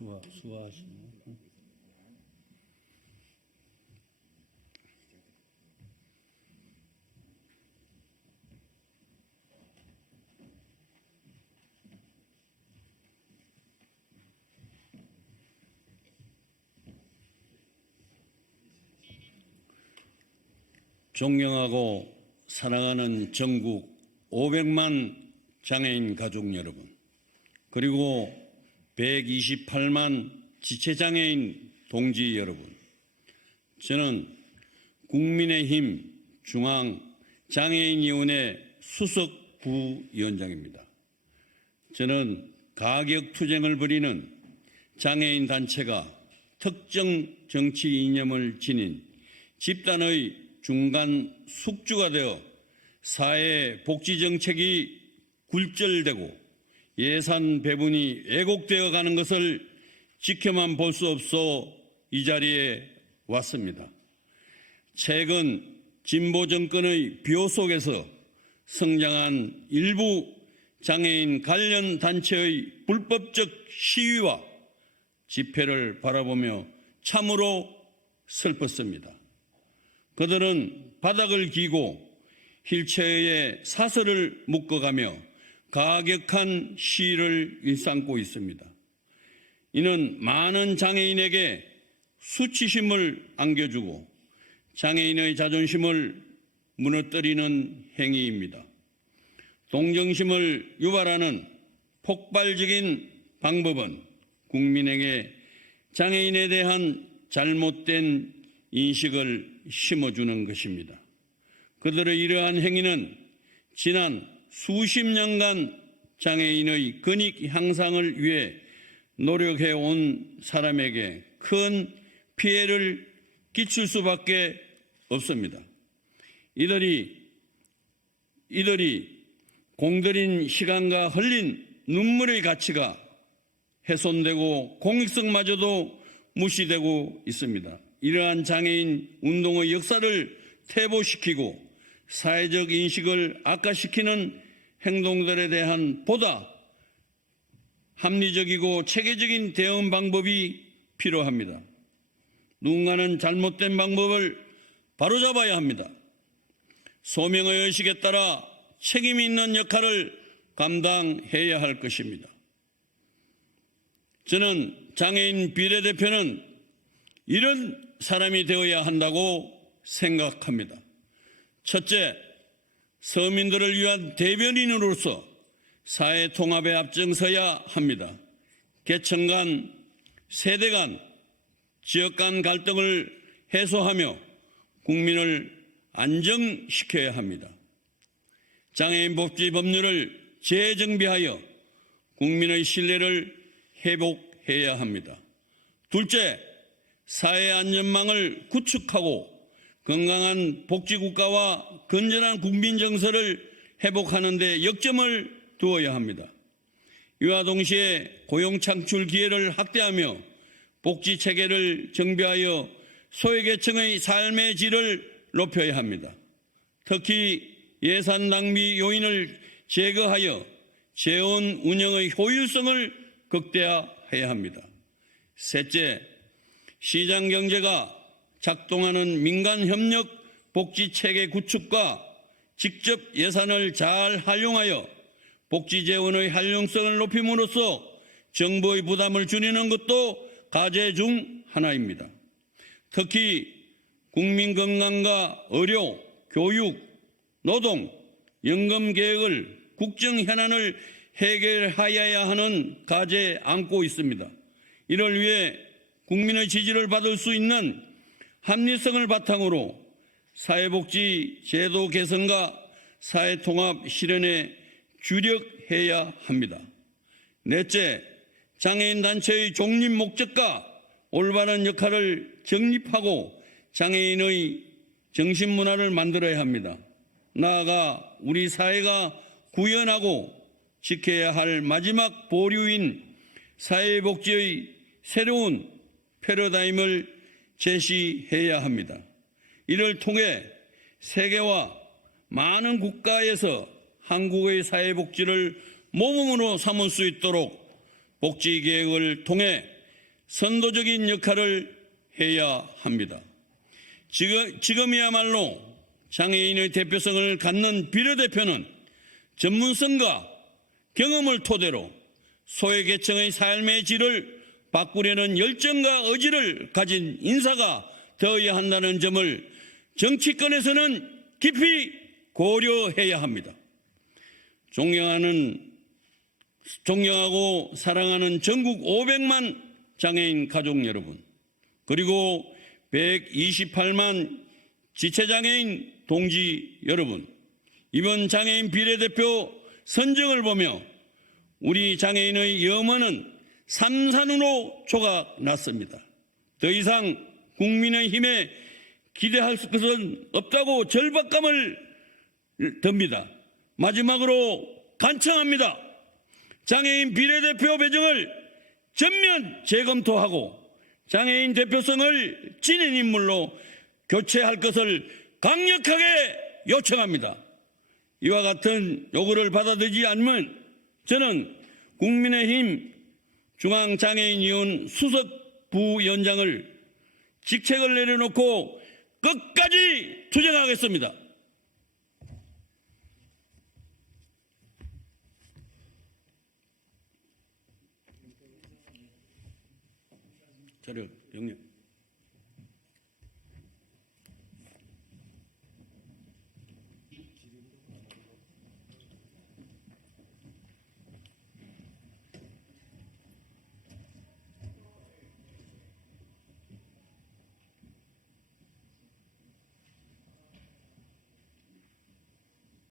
수화 수화하시네. 존경하고 사랑하는 전국 500만 장애인 가족 여러분, 그리고 128만 지체장애인 동지 여러분, 저는 국민의힘 중앙 장애인위원회 수석 부위원장입니다. 저는 가격 투쟁을 벌이는 장애인 단체가 특정 정치 이념을 지닌 집단의 중간 숙주가 되어 사회 복지 정책이 굴절되고 예산 배분이 왜곡되어 가는 것을 지켜만 볼 수 없어 이 자리에 왔습니다. 최근 진보 정권의 비호 속에서 성장한 일부 장애인 관련 단체의 불법적 시위와 집회를 바라보며 참으로 슬펐습니다. 그들은 바닥을 기고 힐체어에 사슬을 묶어가며 가격한 시위를 일삼고 있습니다. 이는 많은 장애인에게 수치심을 안겨주고 장애인의 자존심을 무너뜨리는 행위입니다. 동정심을 유발하는 폭발적인 방법은 국민에게 장애인에 대한 잘못된 인식을 심어주는 것입니다. 그들의 이러한 행위는 지난 수십 년간 장애인의 근익 향상을 위해 노력해 온 사람에게 큰 피해를 끼칠 수밖에 없습니다. 이들이 이들이 공들인 시간과 흘린 눈물의 가치가 훼손되고 공익성마저도 무시되고 있습니다. 이러한 장애인 운동의 역사를 퇴보시키고 사회적 인식을 악화시키는 행동들에 대한 보다 합리적이고 체계적인 대응 방법이 필요합니다. 누군가는 잘못된 방법을 바로잡아야 합니다. 소명의 의식에 따라 책임 있는 역할을 감당해야 할 것입니다. 저는 장애인 비례대표는 이런 사람이 되어야 한다고 생각합니다. 첫째, 서민들을 위한 대변인으로서 사회 통합에 앞장서야 합니다. 계층 간, 세대 간, 지역 간 갈등을 해소하며 국민을 안정시켜야 합니다. 장애인 복지 법률을 재정비하여 국민의 신뢰를 회복해야 합니다. 둘째, 사회 안전망을 구축하고 건강한 복지국가와 건전한 국민 정서를 회복하는 데 역점을 두어야 합니다. 이와 동시에 고용 창출 기회를 확대하며 복지 체계를 정비하여 소외계층의 삶의 질을 높여야 합니다. 특히 예산 낭비 요인을 제거하여 재원 운영의 효율성을 극대화해야 합니다. 셋째, 시장 경제가 작동하는 민간 협력 복지 체계 구축과 직접 예산을 잘 활용하여 복지 재원의 활용성을 높임으로써 정부의 부담을 줄이는 것도 과제 중 하나입니다. 특히 국민 건강과 의료, 교육, 노동, 연금 계획을 국정 현안을 해결하여야 하는 과제에 안고 있습니다. 이를 위해 국민의 지지를 받을 수 있는 합리성을 바탕으로 사회복지 제도 개선과 사회통합 실현에 주력해야 합니다. 넷째, 장애인 단체의 종립 목적과 올바른 역할을 정립하고 장애인의 정신문화를 만들어야 합니다. 나아가 우리 사회가 구현하고 지켜야 할 마지막 보류인 사회복지의 새로운 패러다임을 제시해야 합니다. 이를 통해 세계와 많은 국가에서 한국의 사회복지를 모범으로 삼을 수 있도록 복지 계획을 통해 선도적인 역할을 해야 합니다. 지금, 지금이야말로 장애인의 대표성을 갖는 비례대표는 전문성과 경험을 토대로 소외계층의 삶의 질을 바꾸려는 열정과 의지를 가진 인사가 되어야 한다는 점을 정치권에서는 깊이 고려해야 합니다. 존경하는 존경하고 사랑하는 전국 500만 장애인 가족 여러분, 그리고 128만 지체장애인 동지 여러분, 이번 장애인 비례대표 선정을 보며 우리 장애인의 염원은 삼산으로 조각 났습니다. 더 이상 국민의힘에 기대할 것은 없다고 절박감을 듭니다. 마지막으로 간청합니다. 장애인 비례대표 배정을 전면 재검토하고 장애인 대표성을 지닌 인물로 교체할 것을 강력하게 요청합니다. 이와 같은 요구를 받아들이지 않으면 저는 국민의힘 중앙장애인위원 수석 부위원장을 직책을 내려놓고 끝까지 투쟁하겠습니다. 자료 영역.